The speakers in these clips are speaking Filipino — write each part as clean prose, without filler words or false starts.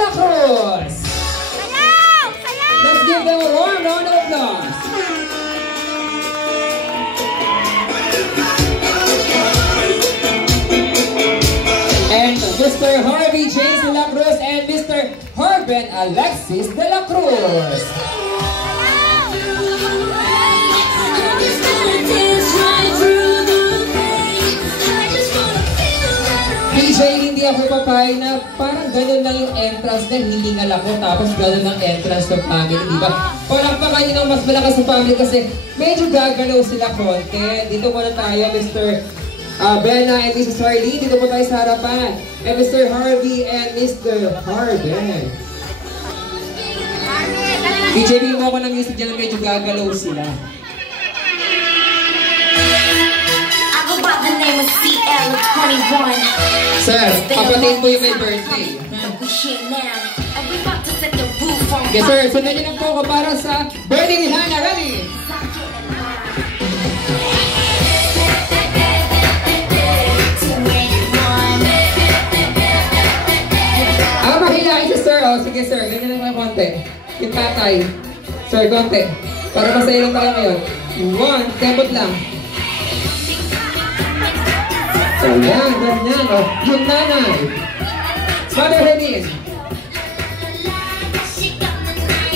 La Cruz. Let's give them a warm round of applause. And Mr. Harvey James De La Cruz and Mr. Harben Alexis De La Cruz. DJ, hindi ako papayag na parang gano'n lang yung entrance na hiningal ako tapos gano'n ang entrance ng family, di ba? Parang pa kayo ng mas malakas ng family kasi medyo gagalaw sila konti. Dito muna tayo, Mr. Bella and Mrs. Harley. Dito po tayo sa harapan. And Mr. Harvey and Mr. Harben. DJ, bigyan mo ako ng music dyan na medyo gagalaw sila. The name is CL21. Sir, kapatid mo yung may birthday. Yes sir, sundan niyo lang po ako para sa birthday ni Hannah. Ready? Ako mahilain si sir. Oh, sige sir, ganyan lang mga konti. Yung tatay. Sir, konti. Para masaya lang tayo ngayon. 1, tembot lang. So yan, ganyan, oh, yung nanay. Mother Hennis.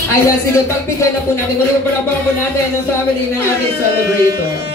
Ayan, sige, pagbigyan na po natin. Muli pa po natin ang family ng ating celebrator.